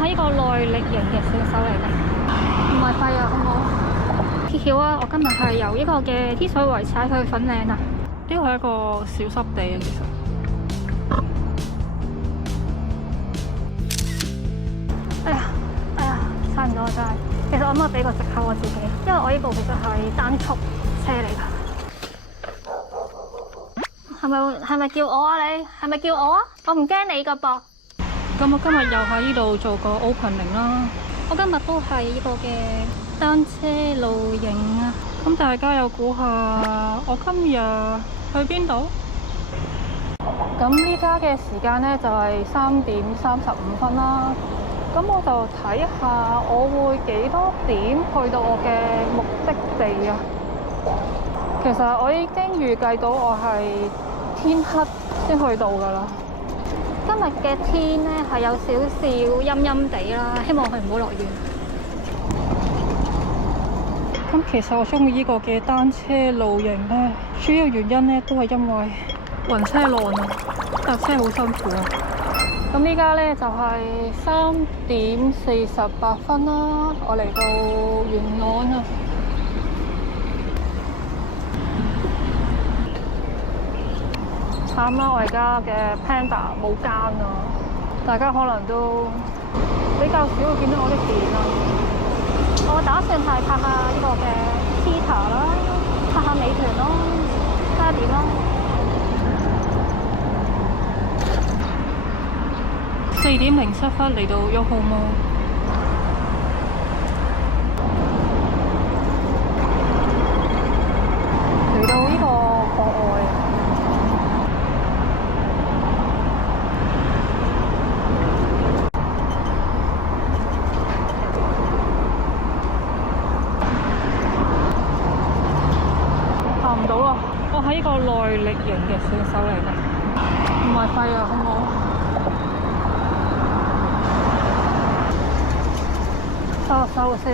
係一個耐力型嘅選手嚟嘅，唔係廢啊，好唔好？揭曉啊！我今日係由呢個嘅天水圍踩去粉嶺啊！呢個係一個小濕地啊，其實。哎呀，踩唔到啊真係。其實我啱啱俾個藉口我自己，因為我呢部其實係單速車嚟㗎。係咪叫我啊你？係咪叫我啊？我唔驚你㗎噃。咁我今日又喺呢度做個 opening 啦。我今日都係呢個嘅單車露營啊。咁大家又估下我今日去邊度？咁依家嘅時間呢，就係3:35啦。咁我就睇下我會幾多點去到我嘅目的地啊。其實我已經預計到我係天黑先去到㗎啦。今日嘅天呢係有少少陰陰地啦，希望佢唔好落雨。咁其實我中意呢個嘅單車露營呢，主要原因呢都係因為暈車浪啊，搭車好辛苦啊。咁依家呢就係3:48啦，我嚟到元朗啊。慘啦！我而家嘅 Panda 冇間啊，大家可能都比較少會見到我啲片啊。我打算係拍下呢個嘅 Cheetah 啦，拍下美團咯，睇下點咯。4:07嚟到Yokomo。嚟到呢個國外。行唔到啊！我係一個耐力型嘅選手嚟嘅，唔係廢啊，好唔好？收先，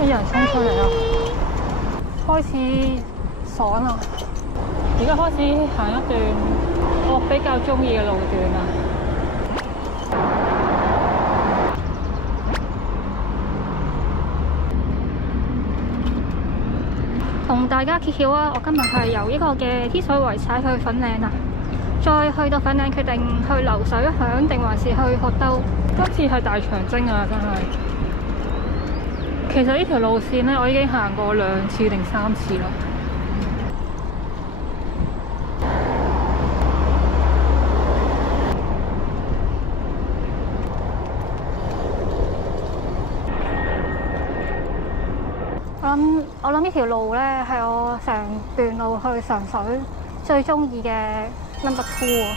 啲人衝出嚟啊！開始爽啊！而家開始行一段我比較中意嘅路段啊！同大家揭曉啊！我今日係由呢個嘅天水圍踩去粉嶺啊，再去到粉嶺決定去流水響定還是去學兜。今次係大長征啊，真係。其實呢條路線呢，我已經行過2次定3次啦。我諗呢條路呢，係我成段路去上水最中意嘅 number 2啊！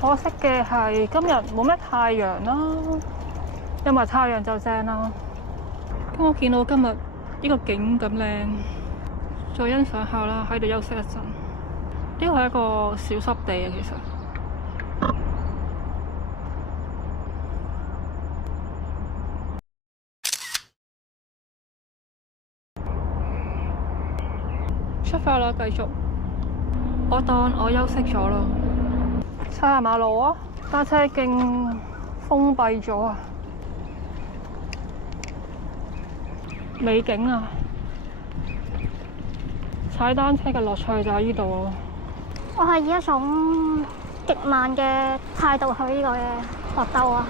可惜嘅係今日冇咩太陽啦，有埋太陽就正啦。咁我見到今日呢個景咁靚，再欣賞下啦，喺度休息一陣。呢個係一個小濕地啊，其實。出發啦，繼續。我當我休息咗啦。踩下馬路啊！單車徑封閉咗啊！美景啊！踩單車嘅樂趣就喺呢度咯。我係以一種極慢嘅態度去呢個嘅學兜啊！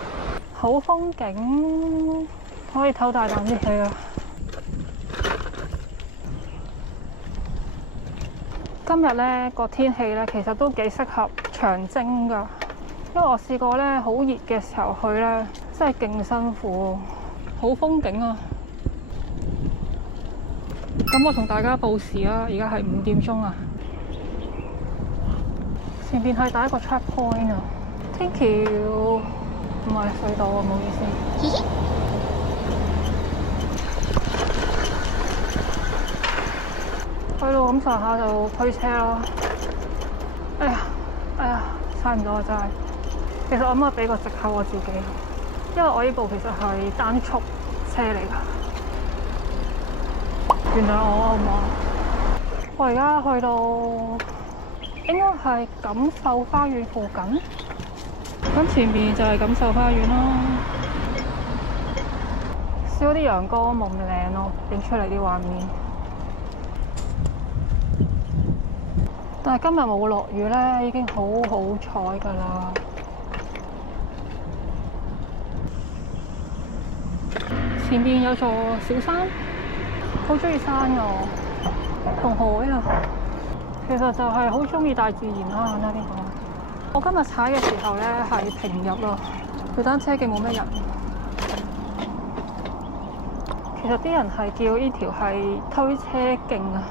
好風景，可以唞大啖啲氣啊！今日呢個天氣呢，其實都幾適合長征㗎，因為我試過呢好熱嘅時候去呢，真係勁辛苦，好風景啊！咁我同大家報時啦，而家係5點鐘啊，前邊係第一個 checkpoint 啊，天橋唔係隧道啊，唔好意思。去到咁上下就推車咯。哎呀，踩唔到啊真係。其實我啱啱俾個藉口我自己，因為我呢部其實係單速車嚟㗎。原諒我好唔好？我而家去到應該係錦繡花園附近。咁前面就係錦繡花園啦。少啲陽光冇咁靚咯，影出嚟啲畫面。但係今日冇落雨咧，已經好好彩㗎啦。前面有座小山，好中意山㗎，同海啊。其實就係好中意大自然啦，呢邊講。我今日踩嘅時候咧係平日咯，條單車徑冇乜人。其實啲人係叫呢條係推車徑啊，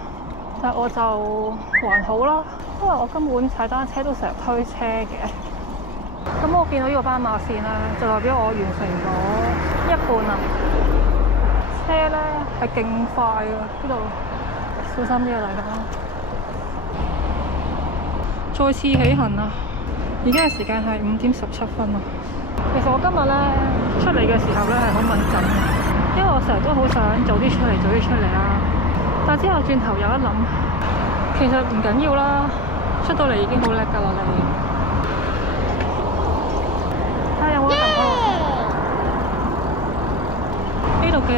但係我就還好啦，因為我根本踩單車都成日推車嘅。咁我見到呢個斑馬線咧，就代表我完成咗一半啦。車咧係勁快啊，呢度小心啲啊，大家。再次起行啊！而家嘅時間係5:17啊。其實我今日咧出嚟嘅時候咧係好敏感嘅，因為我成日都好想早啲出嚟，早啲出嚟啦。但之後轉頭有一諗，其實唔緊要啦，出到嚟已經好叻㗎啦你。睇下有冇得等可樂先。呢度嘅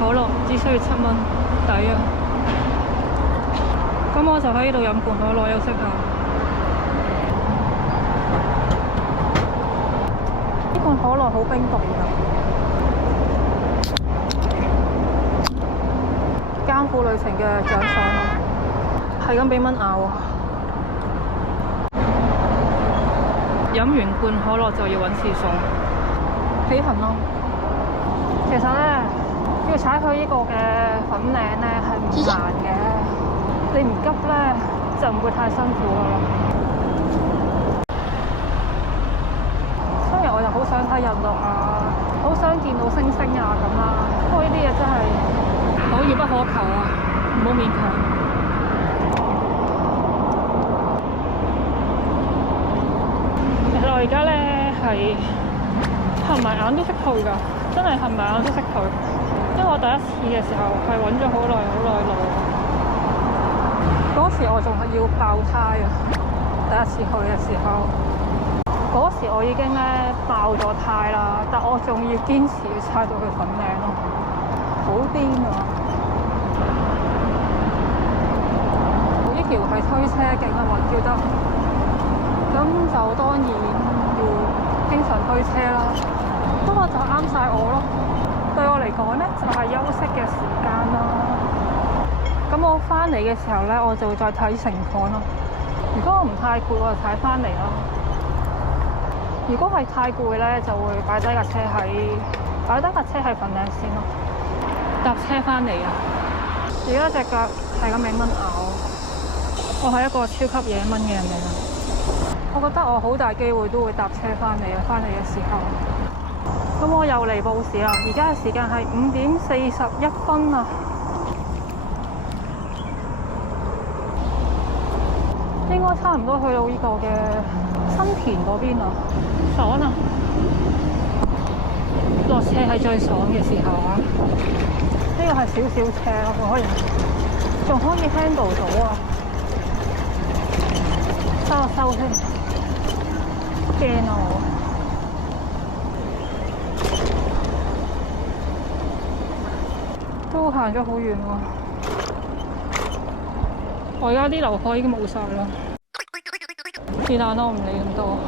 可樂只需要7蚊，抵啊！咁我就喺呢度飲罐可樂休息下。呢罐可樂好冰凍㗎，艱苦旅程嘅獎賞咯，係咁俾蚊咬啊！飲完罐可樂就要揾廁所，起行咯。其實咧，要踩去呢個嘅粉嶺咧係唔難嘅，你唔急咧就唔會太辛苦噶啦。雖然我又好想睇日落啊，好想見到星星啊咁啦，不過呢啲嘢真係可遇不可求啊，唔好勉強。其實我而家咧係合埋眼都識去㗎，真係合埋眼都識去。因為我第一次嘅時候係揾咗好耐路，嗰時我仲係要爆胎啊！第一次去嘅時候，嗰時我已經咧爆咗胎啦，但我仲要堅持要踩到去粉嶺咯，好癲啊！呢條係推車徑啊，我叫得，咁就當然要經常推車啦。不過就啱晒我咯。對我嚟講咧，就係休息嘅時間啦。咁我翻嚟嘅時候咧，我就會再睇情況咯。如果我唔太攰，我就踩翻嚟咯。如果係太攰咧，就會擺低架車喺粉嶺先咯。搭車翻嚟啊！而家隻腳係咁俾蚊咬，我係一個超級惹蚊嘅人嚟啦。我覺得我好大機會都會搭車翻嚟啊！翻嚟嘅時候。咁我又嚟報時啦！而家嘅時間係5:41啊，應該差唔多去到呢個嘅新田嗰邊啊，爽啊！落車係最爽嘅時候啊！呢個係少少車咯，仲可以 handle 到啊！收先，驚啊我！都行咗好遠喎，我而家啲劉海已經冇晒啦，是但啦，我唔理咁多。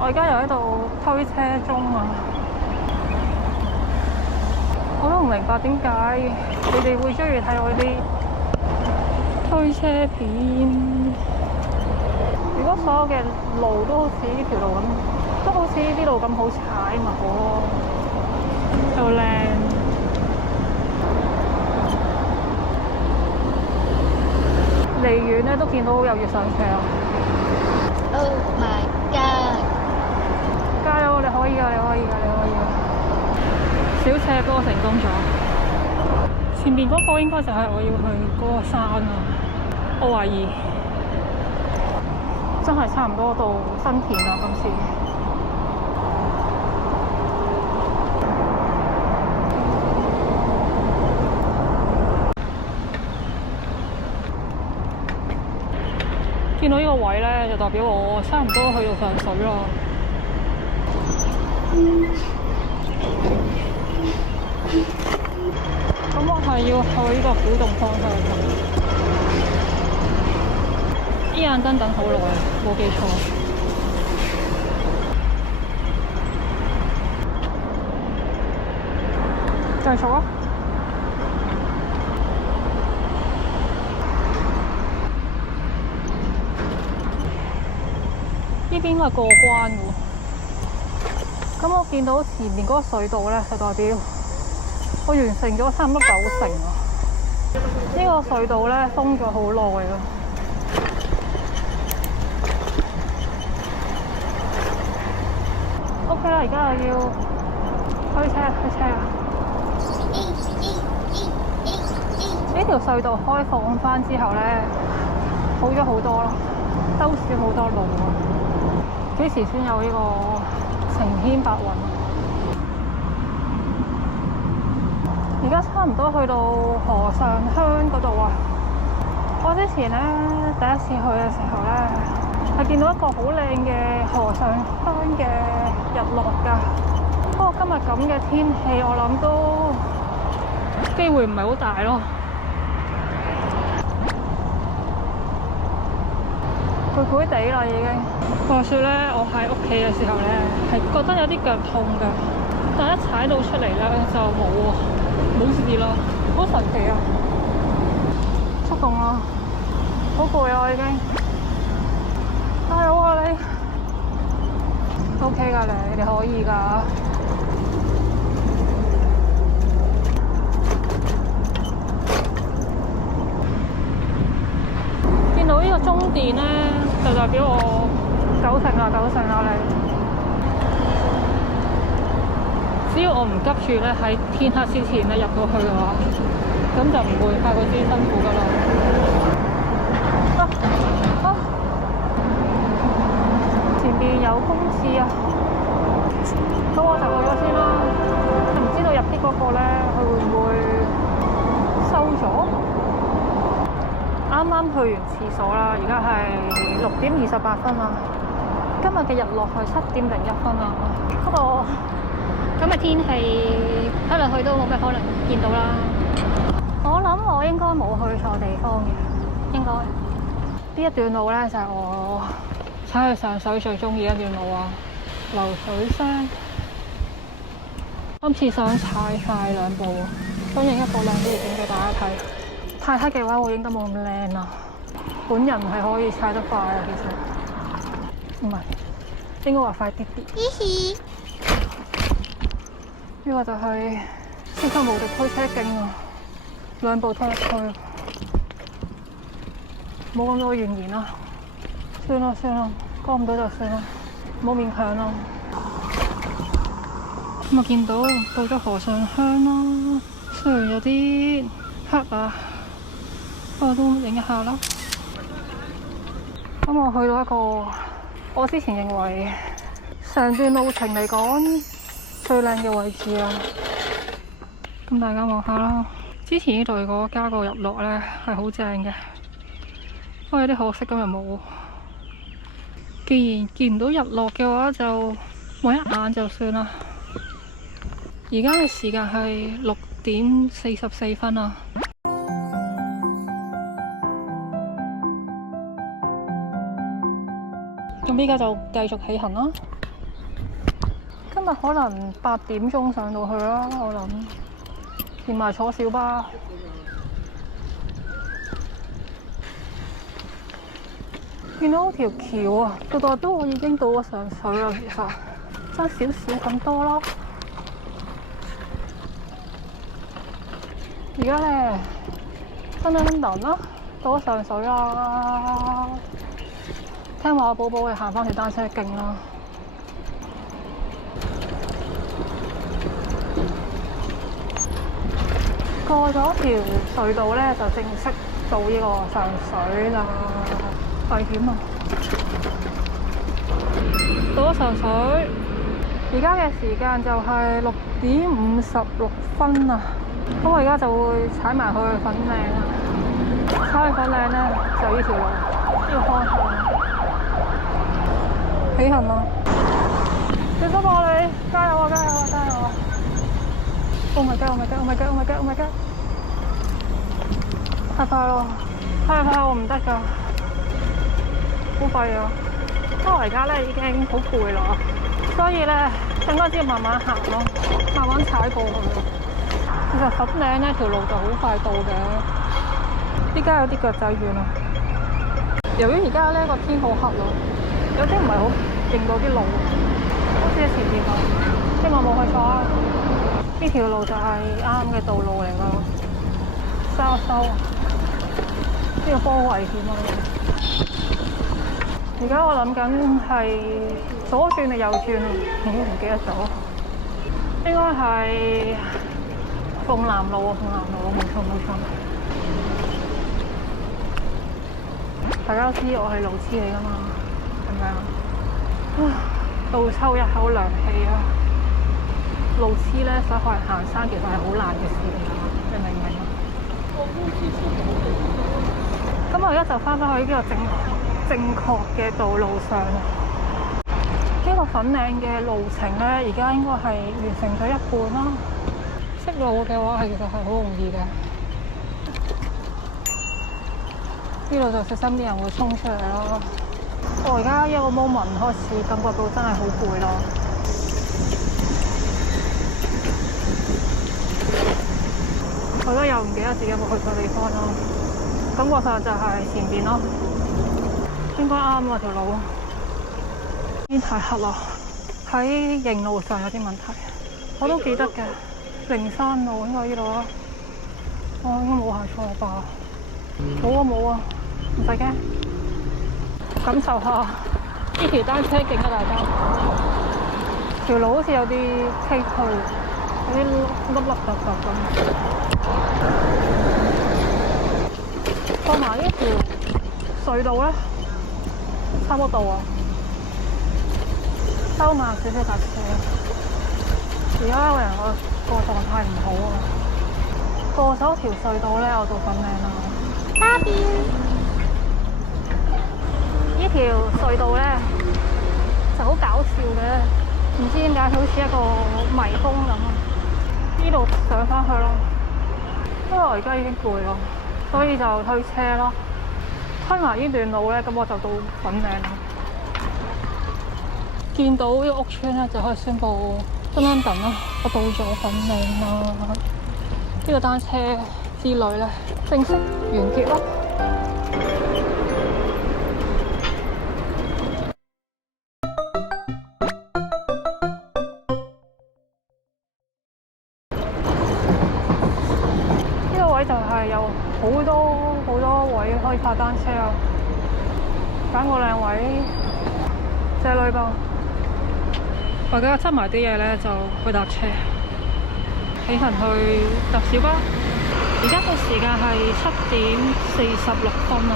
我而家又喺度推車中啊，我都唔明白點解你哋會中意睇我啲推車片。如果所有嘅路都好似呢條路咁，都好似呢啲路咁好踩咪好咯。又靚，離遠咧都見到有月上車啊 ！Oh my god！ 加油，你可以㗎，你可以㗎，你可以㗎！小斜坡成功咗，前面嗰個應該就係我要去嗰個山啊！我懷疑真係差唔多到新田啦，今次。見到呢個位咧，就代表我差唔多去到上水咯。咁我係要去呢個古洞方向行。呢盞燈等好耐，冇記錯。繼續啊！呢邊應該係過關喎。咁我見到前面嗰個隧道咧，就代表我完成咗差唔多90%啊！呢個隧道咧封咗好耐啦。OK 啦，而家又要開車啊！呢條隧道開放翻之後咧，好咗好多咯，兜少好多路啊！幾時先有呢個晴天白雲？而家差唔多去到河上鄉嗰度啊！我之前咧第一次去嘅時候咧，係見到一個好靚嘅河上鄉嘅日落㗎。不過今日咁嘅天氣，我諗都機會唔係好大咯。攰攰地啦已經。話說咧，我喺屋企嘅時候咧，係覺得有啲腳痛㗎，但一踩到出嚟咧就冇事啦，好神奇啊！出動啦，好攰啊我已經。加油啊你 ！OK 㗎你可以㗎。見到呢個終點咧，就代表我90%啦你。只要我唔急住咧喺天黑之前咧入到去嘅話，咁就唔會太過之辛苦噶啦。前邊有公廁啊，咁我就去咗先啦。唔知道入啲嗰個咧，佢會唔會收咗？啱啱去完廁所啦，而家係6點28分啦。今日嘅日落係7點01分啊。不過咁嘅天氣睇落去都冇咩可能見到啦。我諗我應該冇去錯地方嘅，應該呢一段路咧就係我踩去上水最中意一段路啊！流水聲，今次想踩快2步，想影一部靚啲嘅片俾大家睇。太黑嘅話，我影得冇咁靚啊！本人係可以踩得快啊，其實唔係，應該話快啲啲。呢個就係超級無敵推車徑啊！2步推入去，冇咁多怨言啦。算啦，過唔到就算啦，唔好勉強啦。咁我見到咗河上鄉啦，雖然有啲黑啊，不過都影一下啦。咁我去到一個我之前認為成段路程嚟講最靚嘅位置啊！咁大家望下啦。之前呢度如果加個日落咧係好正嘅，不過有啲可惜今日冇。既然見唔到日落嘅話，就望一眼就算啦。而家嘅時間係6點44分啊！咁依家就繼續起行啦。今日可能8點鐘上到去啦，我諗連埋坐小巴。見到條橋啊，就代表我已經到咗上水啦。其實爭少少咁多咯。而家咧，噔啦，到咗上水啦。聽話，寶寶會行翻條單車徑啦。過咗條隧道咧，就正式到呢個上水啦。危險啊！到咗上水，而家嘅時間就係6點56分啊！咁我而家就會踩埋去粉嶺啦。踩去粉嶺咧，就呢條路。要方向起行啊！小心啊你！加油啊！加油啊！加油啊！Oh my god！Oh my god！Oh my god！Oh my god！Oh my god！太快咯！太快我唔得㗎，好廢啊！因為我而家咧已經好攰啦，所以咧應該只要慢慢行咯，慢慢踩過去咯。其實粉嶺呢條路就好快到嘅，依家有啲腳仔遠啊。由於而家呢個天好黑咯，有啲唔係好認到啲路，好似喺前面咁。希望冇去錯啊！呢條路就係啱嘅道路嚟㗎，收一收。呢個波好危險啊！而家我諗緊係左轉定右轉啊？已經唔記得咗，應該係鳳南路啊！鳳南路，冇錯冇錯。大家都知我係路痴嚟㗎嘛，係咪啊？倒抽一口涼氣啊！路痴咧想學人行山，其實係好難嘅事嚟㗎，你明唔明啊？咁我而家就翻返去呢個正確嘅道路上。呢個粉嶺嘅路程咧，而家應該係完成咗一半啦。識路嘅話係其實係好容易嘅。呢度就小心啲人會衝出嚟咯。我而家一個 moment 開始感覺到真係好攰咯。我都又唔記得自己有冇去錯地方咯。感覺上就係前邊咯，應該啱啊條路。天太黑啦，喺認路上有啲問題。我都記得嘅，靈山路應該呢度啦。我應該冇行錯吧？冇啊冇啊，唔使驚。感受下呢條單車徑啊，大家。條路好似有啲崎嶇，有啲凹凹凸凸咁。過埋呢條隧道咧，差唔多到啊！收慢少少架車。而家個人個狀態唔好啊！過咗條隧道咧，我到粉嶺啦。爸比，呢條隧道咧就好搞笑嘅，唔知點解好似一個迷宮咁啊！呢度上返去咯，因為我而家已經攰咯。所以就推車咯，推埋呢段路咧，咁我就到粉嶺啦。見到呢個屋村咧，就可以宣佈噔噔噔啦，我到咗粉嶺啦。呢個單車之旅咧，正式完結咯。就係有好多位可以泊單車啊！揀個靚位借女吧。我而家執埋啲嘢咧，就去搭車，起行去搭小巴。而家個時間係7:46啊！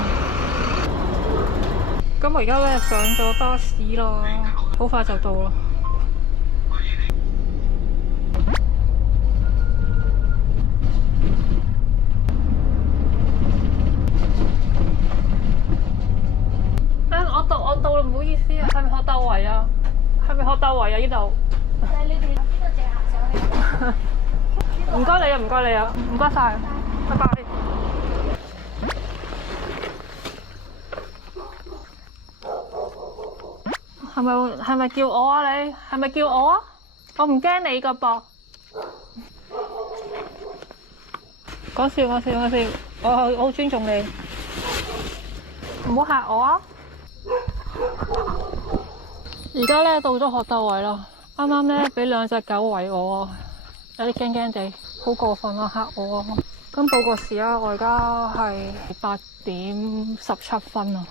咁我而家咧上咗巴士啦，好快就到啦。我到啦，唔好意思啊，係咪學竇圍啊？係咪學竇圍啊？呢度。你哋邊度淨行上去？唔該你啊，唔該你啊，唔該晒，拜拜。係咪叫我啊？你係咪叫我啊？我唔驚你㗎噃。講笑，我好尊重你，唔好嚇我啊！而家咧到咗學竇圍啦，啱啱咧俾2隻狗圍我，有啲驚驚地，好過分啊，嚇我啊！咁報個時啊，我而家係8:17啊。